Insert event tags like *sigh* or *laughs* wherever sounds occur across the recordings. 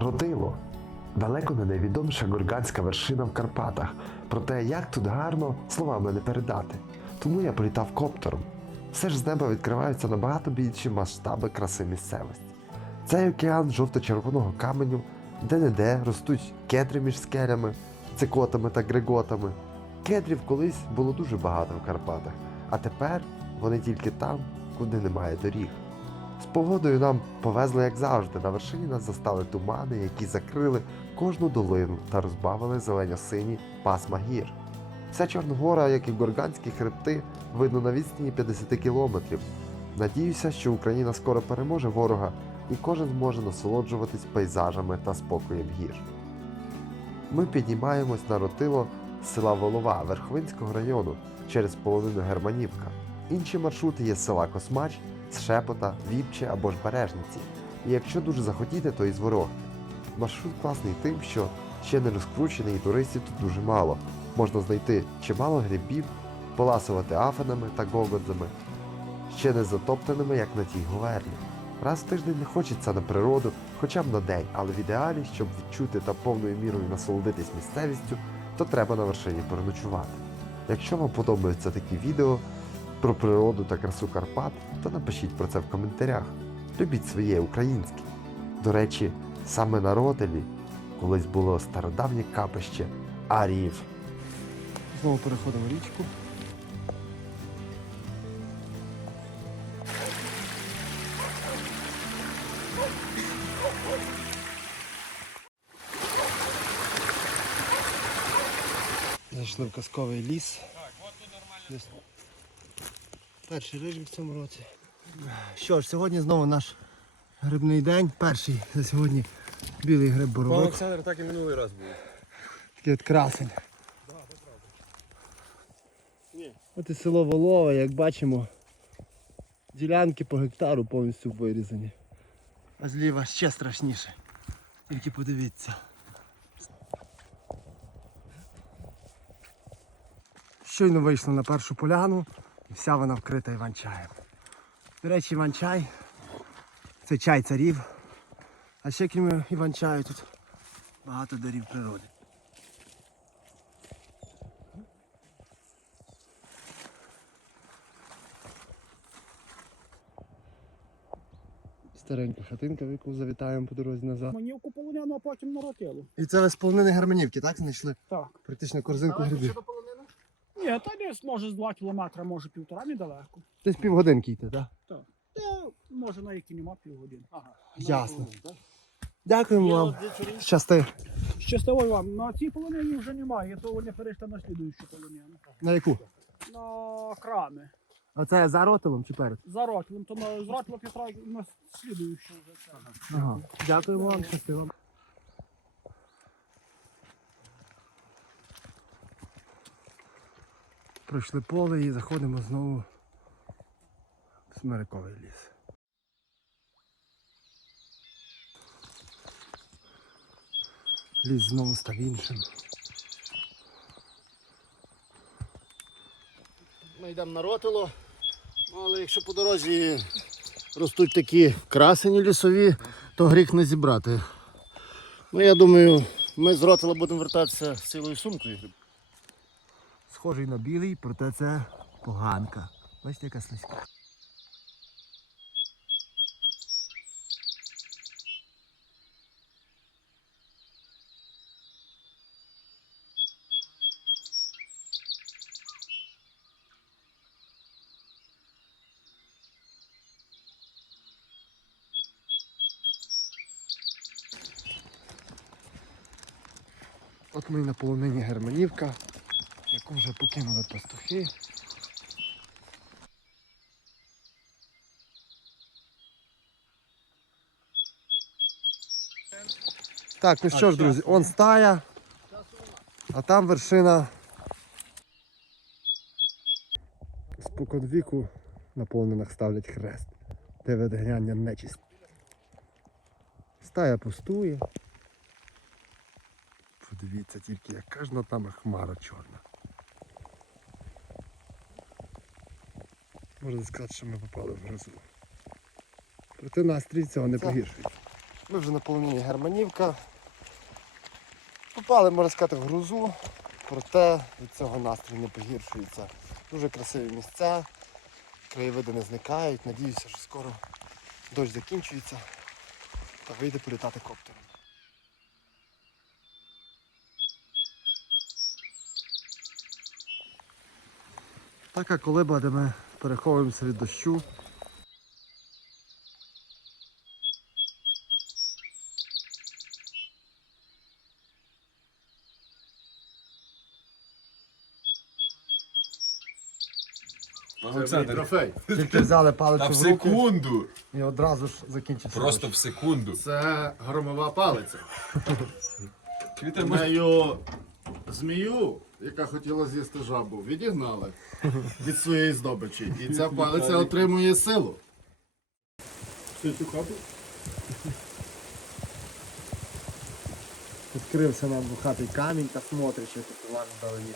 Родило. Далеко не найвідоміша горганська вершина в Карпатах. Проте як тут гарно словами не передати. Тому я політав коптером. Все ж з неба відкриваються набагато більші масштаби краси місцевості. Цей океан жовто-червоного каменю, де-не-де ростуть кедри між скелями, цикотами та греготами. Кедрів колись було дуже багато в Карпатах, а тепер вони тільки там, куди немає доріг. З погодою нам повезли, як завжди. На вершині нас застали тумани, які закрили кожну долину та розбавили зелено-сині пасма гір. Вся Чорногора, як і горганські хребти, видно на відстані 50 кілометрів. Надіюся, що Україна скоро переможе ворога і кожен зможе насолоджуватись пейзажами та спокоєм гір. Ми піднімаємось на ротило з села Волова Верховинського району через полонину Германівка. Інші маршрути є села Космач, з Шепота, Віпче або ж Бережниці. І якщо дуже захотіти, то і з Ворогти. Маршрут класний тим, що ще не розкручений і туристів тут дуже мало. Можна знайти чимало грибів, поласувати афанами та гогодзами, ще не затоптаними, як на тій говерлі. Раз в тиждень не хочеться на природу, хоча б на день, але в ідеалі, щоб відчути та повною мірою насолодитись місцевістю, то треба на вершині переночувати. Якщо вам подобаються такі відео про природу та красу Карпат, то напишіть про це в коментарях. Любіть своє українське. До речі, саме на Ротелі колись було стародавнє капище Аріїв. Знову переходимо річку. Зайшли в казковий ліс. Десь Перший рижик в цьому році. Що ж, сьогодні знову наш грибний день. Перший за сьогодні білий гриб Пан боровик. Олександр так і минулий раз був. Такий от красень. От і село Волове, як бачимо, ділянки по гектару повністю вирізані. А зліва ще страшніше. Тільки подивіться. Щойно вийшли на першу поляну і вся вона вкрита іван-чаєм. До речі, іван-чай це чай царів. А ще крім іван-чаю тут багато дарів природи. Старенька хатинка, в яку завітаємо по дорозі назад. Манівку полоняну, а потім на ротилу. І це ви з полонини Германівки, так? Знайшли Так. практично корзинку грибів. Ні, та десь може з 2 кілометри, може півтора недалеко. Десь півгодинки йти, так? Та може на які нема півгодини. Ага. Ясно. Дякуємо вам. Щасти. Щасливо вам. На цій полонині вже немає, то вони перейшли на слідуючу полонину. На яку? На крами. Оце за ротилом чи перед? За ротилом, то на, з ротила Петра на слідуючу вже. це. Ага. Дякуємо вам, щасти Пройшли поле і заходимо знову в Смириковий ліс. Ліс знову став іншим. Ми йдемо на ротило, але якщо по дорозі ростуть такі красені лісові, то гріх не зібрати. Ну, я думаю, ми з ротила будемо вертатися з цілою сумкою. Схожий на білий, проте це поганка. Бачите, яка слизька. От ми і на полонині Германівка, яку вже покинули пастухи. Так, ну що ж, друзі, он стая, а там вершина споконвіку на полонинах ставлять хрест, де видгняння нечисть. Стая пустує. Подивіться тільки, яка ж над нами хмара чорна. Можна сказати, що ми попали в грозу. Проте настрій цього не погіршує. Ми вже на полонині Германівка. Попали, можна сказати, в грузу, проте від цього настрій не погіршується. Дуже красиві місця, краєвиди не зникають. Надіюся, що скоро дощ закінчується та вийде політати коптером. Така колиба, де ми переховуємося від дощу. Олександр, Трофей. Тільки взяли та палицю в в руки секунду. і одразу ж закінчився. Просто дощ. в секунду. Це громова палиця. Ми... Нею змію, яка хотіла з'їсти жабу, відігнали від своєї здобичі. І ця палиця отримує силу. Відкрився нам бухатий камінь та смотри, що тут товар вдалині.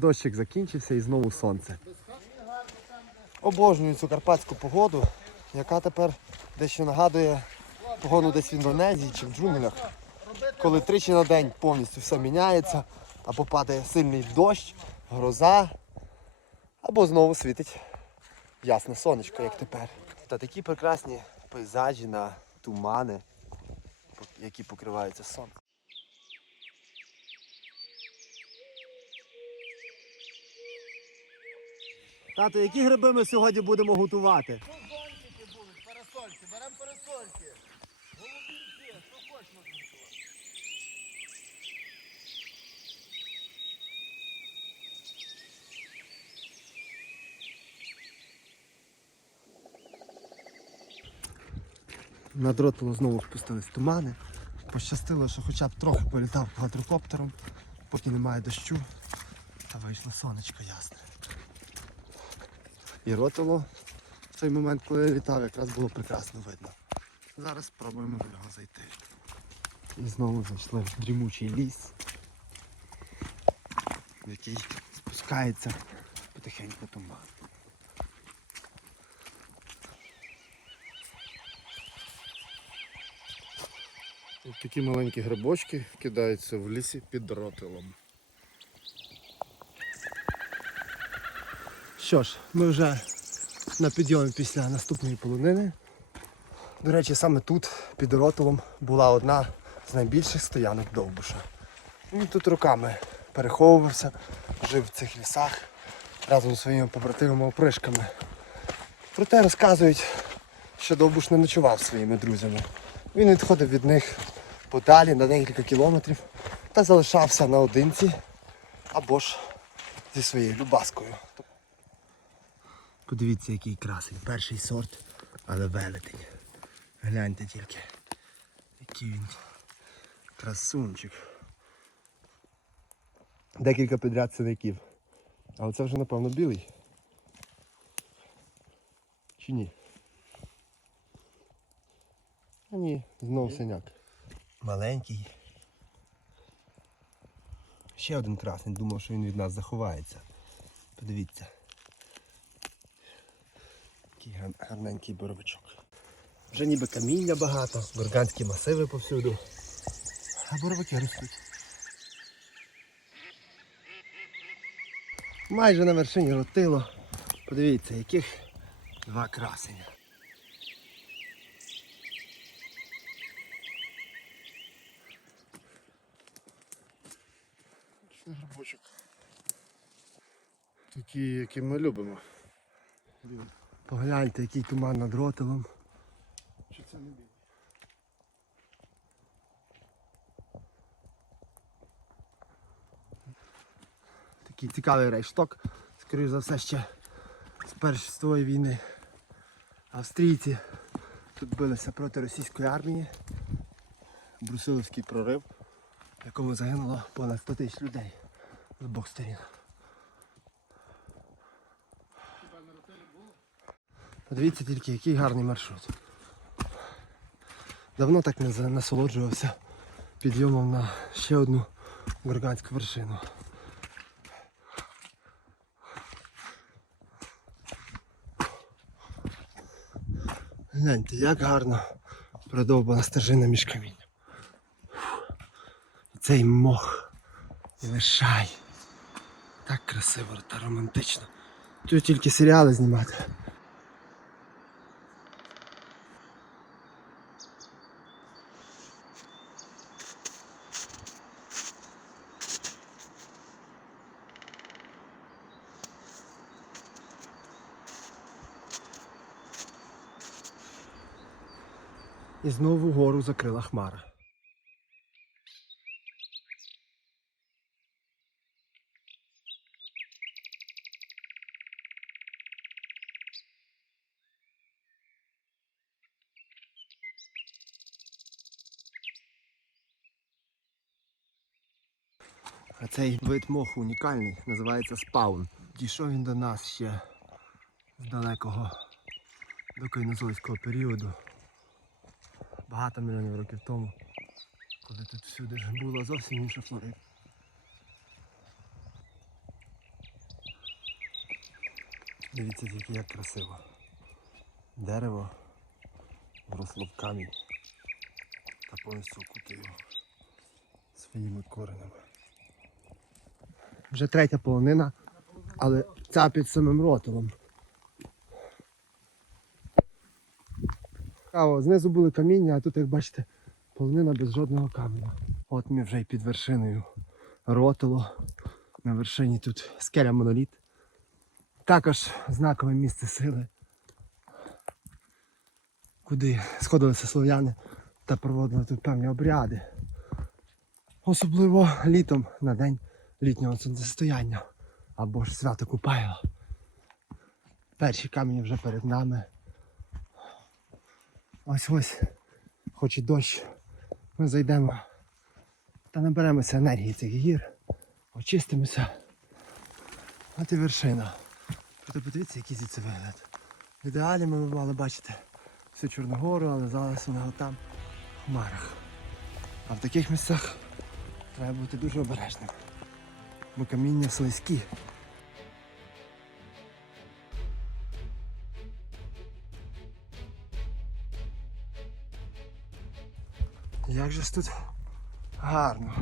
Дощик закінчився і знову сонце. Обожнюю цю карпатську погоду, яка тепер дещо нагадує погоду десь в Індонезії чи в джунглях, коли тричі на день повністю все міняється, або падає сильний дощ, гроза, або знову світить ясне сонечко, як тепер. Та такі прекрасні пейзажі на тумани, які покриваються сонцем. Тато, які гриби ми сьогодні будемо готувати? Парасольки, беремо парасольки. Голубінки, що хочеш можна На дротило знову спустились тумани. Пощастило, що хоча б трохи політав квадрокоптером, поки немає дощу, та вийшло сонечко ясне. І ротило в той момент, коли я літав, якраз було прекрасно видно. Зараз спробуємо до нього зайти. І знову зайшли в дрімучий ліс, який спускається потихеньку туман. Ось такі маленькі грибочки кидаються в лісі під ротилом. Що ж, ми вже на підйомі після наступної полонини. До речі, саме тут, під Ротовом, була одна з найбільших стоянок Довбуша. Він тут роками переховувався, жив в цих лісах разом зі своїми побратимами опришками. Проте розказують, що Довбуш не ночував своїми друзями. Він відходив від них подалі на декілька кілометрів та залишався наодинці або ж зі своєю любаскою. Подивіться, який красень. Перший сорт, але велетень. Гляньте тільки. Який він красунчик. Декілька підряд синяків. Але це вже напевно білий. Чи ні? А ні, знов синяк. Маленький. Ще один красень, думав, що він від нас заховається. Подивіться. Такий гарненький боровичок. Вже ніби каміння багато, горганські масиви повсюду. А боровики ростуть. Майже на вершині ротило. Подивіться, яких два красення. Це грибочок. Такі, які ми любимо. Погляньте, який туман над ротилом. Чи це не білий? Такий цікавий рейшток. Скоріше за все ще з Першої світової війни. Австрійці тут билися проти російської армії. Брусиловський прорив, в якому загинуло понад 100 тисяч людей з обох сторін. Подивіться тільки, який гарний маршрут. Давно так не насолоджувався підйомом на ще одну горганську вершину. Гляньте, як гарно продовбана стежина між камінням. Цей мох і лишай. Так красиво та романтично. Тут тільки серіали знімати. Знову гору закрила хмара. А цей вид моху унікальний, називається спаун. Дійшов він до нас ще з далекого докайнозойського періоду багато мільйонів років тому, коли тут всюди була зовсім інша флорида. Дивіться тільки як красиво. Дерево вросло в камінь та повністю окути його своїми коренами. Вже третя полонина, але ця під самим ротовом. Цікаво, знизу були каміння, а тут, як бачите, полонина без жодного каменя. От ми вже й під вершиною ротило. На вершині тут скеля моноліт. Також знакове місце сили, куди сходилися слов'яни та проводили тут певні обряди. Особливо літом на день літнього сонцестояння або ж свято Купайла. Перші камені вже перед нами. Ось ось, хоч і дощ, ми зайдемо та наберемося енергії цих гір, очистимося. От і вершина. Проте подивіться, який звідси вигляд. В ідеалі ми мали бачити всю Чорногору, але зараз вона там в хмарах. А в таких місцях треба бути дуже обережним. Бо каміння слизькі. Як же ж тут гарно.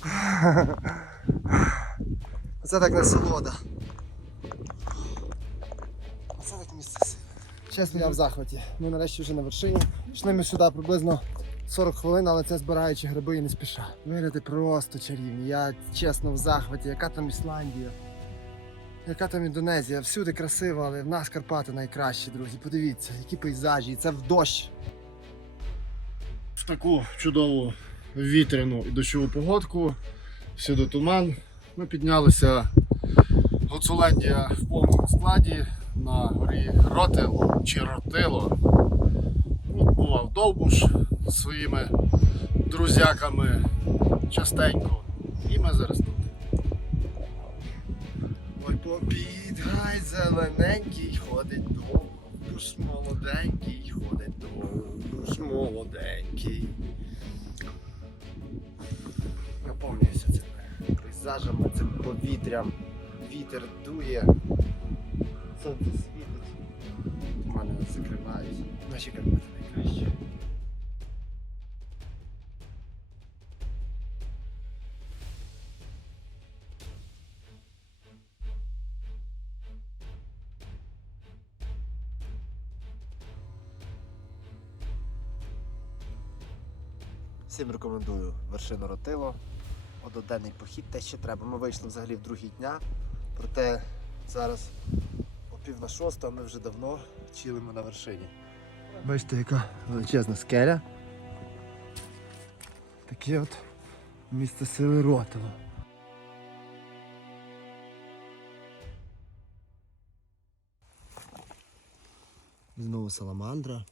*laughs* Оце так насолода. Оце так місце сили. Чесно, я в захваті. Ми нарешті вже на вершині. Йшли ми сюди приблизно 40 хвилин, але це збираючи гриби і не спіша. Вигляди просто чарівні. Я чесно в захваті. Яка там Ісландія? Яка там Індонезія? Всюди красиво, але в нас Карпати найкращі, друзі. Подивіться, які пейзажі, і це в дощ. В таку чудову вітряну і дощову погодку, всюди туман. Ми піднялися Гуцулендія в повному складі на горі Ротило чи Ротило. Ну, бував Довбуш своїми друзяками частенько. І ми зараз тут. Попід зелененький, ходить довбуш молоденький, ходить довбуш молоденький. Наповнююся цими пейзажами, цим повітрям. Вітер дує, сонце світить. Нас закривають. Наші Карпати найкращі. Всім рекомендую вершину Ротило. Одноденний похід те, що треба. Ми вийшли взагалі в другі дня. Проте зараз о пів на шосту, а ми вже давно чилимо на вершині. Бачите, яка величезна скеля. Таке от місце сили Ротило. Знову саламандра.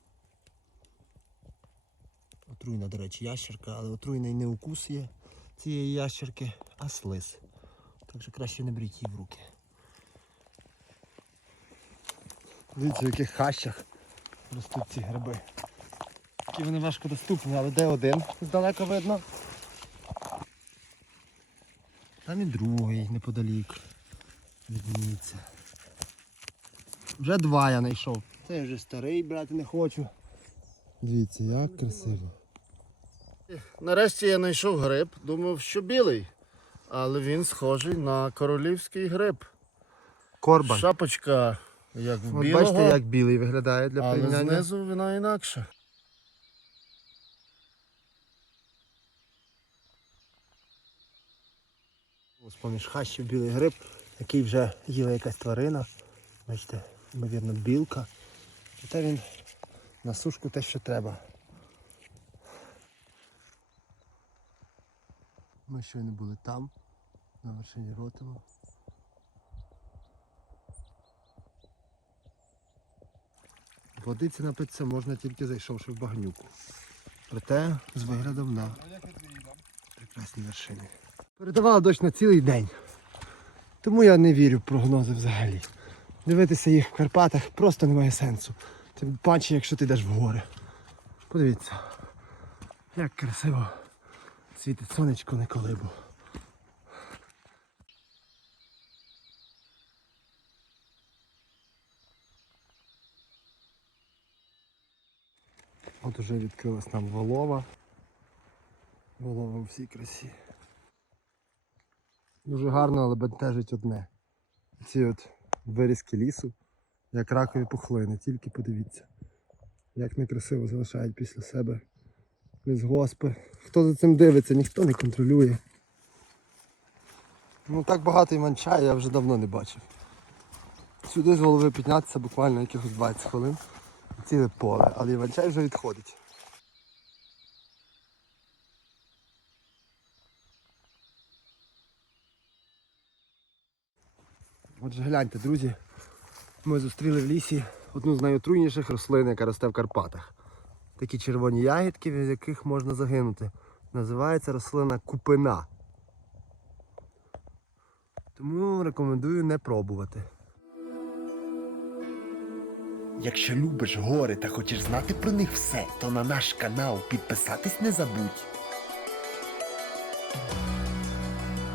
Отруйна, до речі, ящерка, але отруйний не укус є цієї ящерки, а слиз. Так що краще не беріть її в руки. Дивіться, в яких хащах ростуть ці гриби. Які вони важко доступні, але де один здалека видно. Там і другий неподалік. Відміться. Вже два я знайшов. Це вже старий брати не хочу. Дивіться, як красиво. Нарешті я знайшов гриб, думав, що білий, але він схожий на королівський гриб. Корбан. Шапочка як в От білого, бачите, як білий виглядає для але порівняння. знизу вона інакша. Ось поміж хащів білий гриб, який вже їла якась тварина. Бачите, ймовірно, білка. Проте він на сушку те, що треба. Ми щойно були там, на вершині Ротова. Водиці напитися можна тільки зайшовши в багнюку. Проте з виглядом на прекрасні вершини. Передавала дощ на цілий день. Тому я не вірю в прогнози взагалі. Дивитися їх в Карпатах просто немає сенсу. Тим паче, якщо ти йдеш в гори. Подивіться, як красиво світить сонечко на колибу. От уже відкрилась нам волова. Волова у всій красі. Дуже гарно, але бентежить одне. Ці от вирізки лісу, як ракові пухлини, тільки подивіться, як некрасиво залишають після себе лісгоспи. Хто за цим дивиться, ніхто не контролює. Ну так багато іманча я вже давно не бачив. Сюди з голови піднятися буквально якихось 20 хвилин. Ціле поле, але іванчай вже відходить. Отже, гляньте, друзі, ми зустріли в лісі одну з найотруйніших рослин, яка росте в Карпатах. Такі червоні ягідки, від яких можна загинути. Називається рослина купина. Тому рекомендую не пробувати. Якщо любиш гори та хочеш знати про них все, то на наш канал підписатись не забудь.